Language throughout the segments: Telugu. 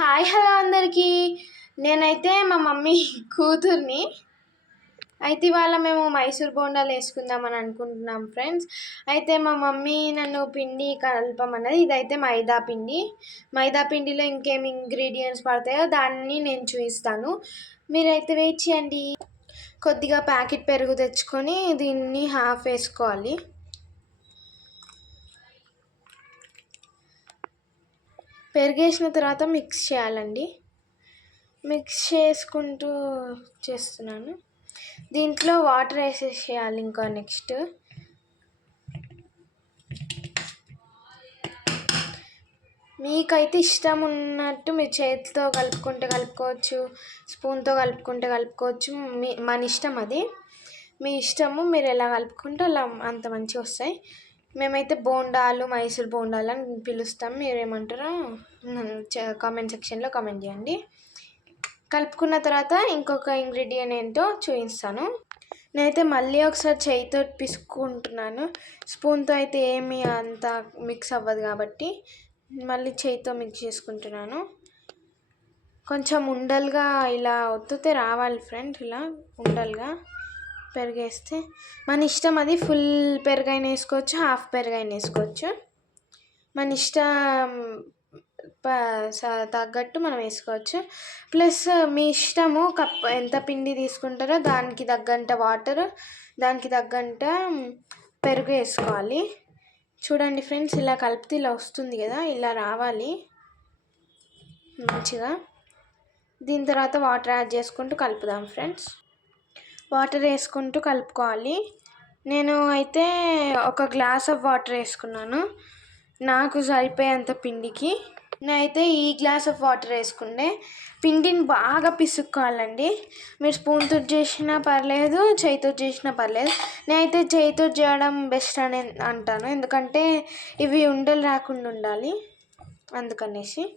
హాయ్ హలో అందరికీ. నేనైతే మా మమ్మీ కూతుర్ని. అయితే ఇవాళ మేము మైసూర్ బోండాలు వేసుకుందామని అనుకుంటున్నాం ఫ్రెండ్స్. అయితే మా మమ్మీ నన్ను పిండి కలపమన్నది ఇదైతే మైదా పిండి. మైదా పిండిలో ఇంకేం ఇంగ్రీడియంట్స్ పడతాయో దాన్ని నేను చూపిస్తాను. మీరైతే వెయిట్ చేయండి కొద్దిగా ప్యాకెట్ పెరుగు తెచ్చుకొని దీన్ని హాఫ్ వేసుకోవాలి. పెరిగేసిన తర్వాత మిక్స్ చేయాలండి. మిక్స్ చేసుకుంటూ చేస్తున్నాను. దీంట్లో వాటర్ వేసేసేయాలి ఇంకా నెక్స్ట్. మీకైతే ఇష్టం ఉన్నట్టు మీ చేతితో కలుపుకుంటే కలుపుకోవచ్చు స్పూన్తో కలుపుకుంటే కలుపుకోవచ్చు. మీ మన ఇష్టం అది. మీ ఇష్టము మీరు ఎలా కలుపుకుంటే అలా అంత మంచిగా వస్తాయి. మేమైతే బోండాలు మైసూర్ బోండాలు అని పిలుస్తాం. మీరేమంటారో కామెంట్ సెక్షన్లో కామెంట్ చేయండి. కలుపుకున్న తర్వాత ఇంకొక ఇంగ్రీడియంట్ ఏంటో చూపిస్తాను. నేనైతే మళ్ళీ ఒకసారి చేయితో పిసుకుంటున్నాను స్పూన్తో అయితే ఏమీ అంత మిక్స్ అవ్వదు కాబట్టి మళ్ళీ చేయితో మిక్స్ చేసుకుంటున్నాను. కొంచెం ఉండలుగా ఇలా ఒత్తితే రావాలి ఫ్రెండ్ ఇలా ఉండలుగా. పెరిగేస్తే మన ఇష్టం అది ఫుల్ పెరుగైన వేసుకోవచ్చు హాఫ్ పెరుగైన వేసుకోవచ్చు. మన ఇష్టం తగ్గట్టు మనం వేసుకోవచ్చు. ప్లస్ మీ ఇష్టము కప్ ఎంత పిండి తీసుకుంటారో దానికి తగ్గంత వాటర్ దానికి తగ్గంత పెరుగు వేసుకోవాలి. చూడండి ఫ్రెండ్స్ ఇలా కలిపితే ఇలా వస్తుంది కదా ఇలా రావాలి. మంచిగా. దీని తర్వాత వాటర్ యాడ్ చేసుకుంటూ కలుపుదాం ఫ్రెండ్స్. వాటర్ వేసుకుంటూ కలుపుకోవాలి. నేను అయితే ఒక గ్లాస్ ఆఫ్ వాటర్ వేసుకున్నాను. నాకు సరిపోయేంత పిండికి. నేనైతే ఈ గ్లాస్ ఆఫ్ వాటర్ వేసుకుండే పిండిని బాగా పిసుక్కోవాలండి. మీరు స్పూన్తో చేసినా పర్లేదు చేయితో చేసినా పర్లేదు. నేనైతే చేయితో చేయడం బెస్ట్ అని అంటాను. ఎందుకంటే ఇవి ఉండలు రాకుండా ఉండాలి. అందుకనేసి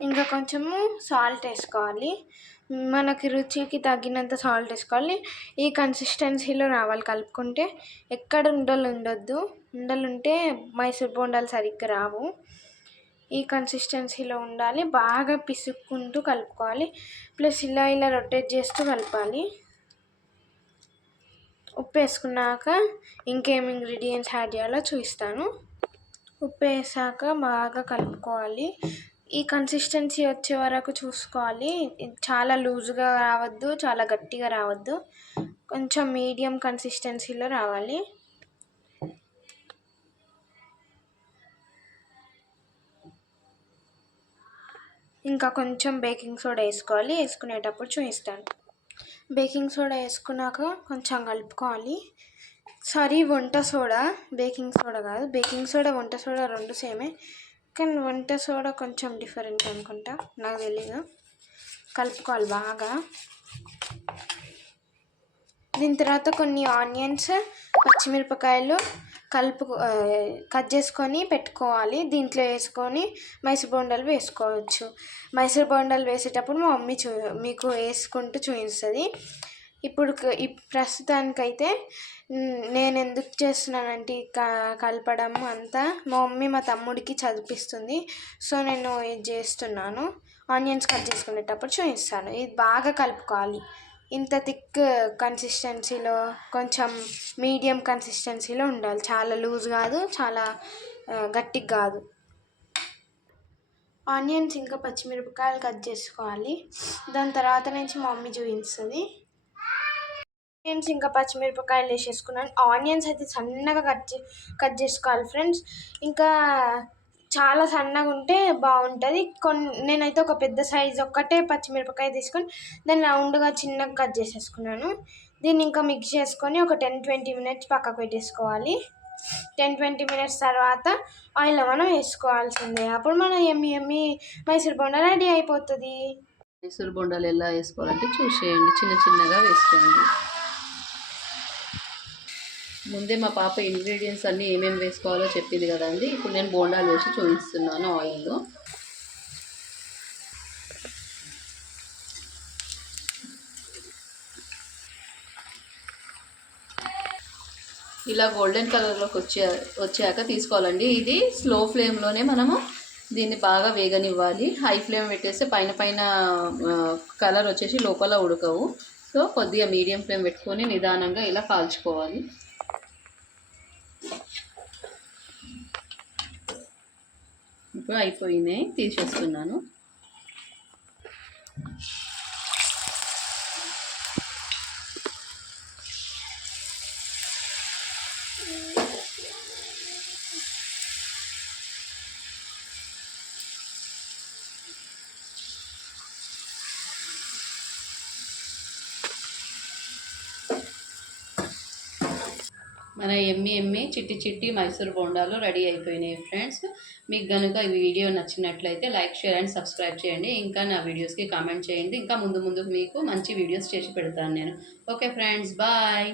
ఇంకా కొంచెము సాల్ట్ వేసుకోవాలి. మనకి రుచికి తగినంత సాల్ట్ వేసుకోవాలి. ఈ కన్సిస్టెన్సీలో రావాలి. కలుపుకుంటే ఎక్కడ ఉండలు ఉండొద్దు. ఉండలు ఉంటే మైసూర్ బోండాలు సరిగ్గా రావు. ఈ కన్సిస్టెన్సీలో ఉండాలి. బాగా పిసుక్కుంటూ కలుపుకోవాలి. ప్లస్ ఇలా ఇలా రొటేట్ చేస్తూ కలపాలి. ఉప్పు వేసుకున్నాక ఇంకేం ఇంగ్రీడియంట్స్ యాడ్ చేయాలో చూపిస్తాను. ఉప్పు వేసాక బాగా కలుపుకోవాలి. ఈ కన్సిస్టెన్సీ వచ్చే వరకు చూసుకోవాలి. చాలా లూజ్గా రావద్దు చాలా గట్టిగా రావద్దు. కొంచెం మీడియం కన్సిస్టెన్సీలో రావాలి. ఇంకా కొంచెం బేకింగ్ సోడా వేసుకోవాలి. వేసుకునేటప్పుడు చూపిస్తాను. బేకింగ్ సోడా వేసుకున్నాక కొంచెం కలుపుకోవాలి. సారీ వంట సోడా బేకింగ్ సోడా కాదు. బేకింగ్ సోడా వంట సోడా రెండు సేమే కానీ వంట సోడా కొంచెం డిఫరెంట్ అనుకుంటా నాకు తెలీదు. కలుపుకోవాలి బాగా. దీని తర్వాత కొన్ని ఆనియన్స్ పచ్చిమిరపకాయలు కలుపు కట్ చేసుకొని పెట్టుకోవాలి. దీంట్లో వేసుకొని మైసూర్ బొండాలు వేసుకోవచ్చు. మైసూర్ బొండాలు వేసేటప్పుడు మా మమ్మీ చూ మీకు వేసుకుంటూ చూపిస్తుంది. ఇప్పుడు ఈ ప్రస్తుతానికైతే నేను ఎందుకు చేస్తున్నానంటే క కలపడం అంతా మా మమ్మీ మా తమ్ముడికి చదివిస్తుంది సో నేను ఇది చేస్తున్నాను. ఆనియన్స్ కట్ చేసుకునేటప్పుడు చూపిస్తాను. ఇది బాగా కలుపుకోవాలి. ఇంత థిక్ కన్సిస్టెన్సీలో కొంచెం మీడియం కన్సిస్టెన్సీలో ఉండాలి. చాలా లూజ్ కాదు చాలా గట్టిగా కాదు. ఆనియన్స్ ఇంకా పచ్చిమిరపకాయలు కట్ చేసుకోవాలి. దాని తర్వాత నుంచి మా మమ్మీ చూపిస్తుంది. ఆనియన్స్ ఇంకా పచ్చిమిరపకాయలు వేసేసుకున్నాను. ఆనియన్స్ అయితే సన్నగా కట్ కట్ చేసుకోవాలి ఫ్రెండ్స్. ఇంకా చాలా సన్నగా ఉంటే బాగుంటుంది. కొన్ని నేనైతే ఒక పెద్ద సైజ్ ఒక్కటే పచ్చిమిరపకాయ తీసుకొని దాన్ని రౌండ్గా చిన్నగా కట్ చేసేసుకున్నాను. దీన్ని ఇంకా మిక్స్ చేసుకొని ఒక టెన్ ట్వంటీ మినిట్స్ పక్కకు పెట్టేసుకోవాలి. టెన్ ట్వంటీ మినిట్స్ తర్వాత ఆయిల్లో మనం వేసుకోవాల్సిందే. అప్పుడు మన ఎమ్మి ఎమ్మి మైసూర్ బొండ రెడీ అయిపోతుంది. మైసూర్ బొండాలు ఎలా వేసుకోవాలంటే చూసేయండి. చిన్న చిన్నగా వేసుకోండి. ముందే మా పాప ఇంగ్రీడియంట్స్ అన్నీ ఏమేమి వేసుకోవాలో చెప్పింది కదండి. ఇప్పుడు నేను బోండాలు వేసి చూపిస్తున్నాను ఆయిల్లో ఇలా గోల్డెన్ కలర్లోకి వచ్చే వచ్చాక తీసుకోవాలండి. ఇది స్లో ఫ్లేమ్లోనే మనము దీన్ని బాగా వేగనివ్వాలి. హై ఫ్లేమ్ పెట్టేస్తే పైన పైన కలర్ వచ్చేసి లోపల ఉడకవు. సో కొద్దిగా మీడియం ఫ్లేమ్ పెట్టుకొని నిదానంగా ఇలా కాల్చుకోవాలి. అయిపోయినాయి తీసేస్తున్నాను. మన ఎమ్మి ఎమ్మి చిట్టి చిట్టి మైసూర్ బోండాలు రెడీ అయిపోయినాయి ఫ్రెండ్స్. మీకు కనుక ఈ వీడియో నచ్చినట్లయితే లైక్ షేర్ అండ్ సబ్స్క్రైబ్ చేయండి. ఇంకా నా వీడియోస్కి కామెంట్ చేయండి. ఇంకా ముందు ముందు మీకు మంచి వీడియోస్ చేసి పెడతాను నేను. Okay friends bye.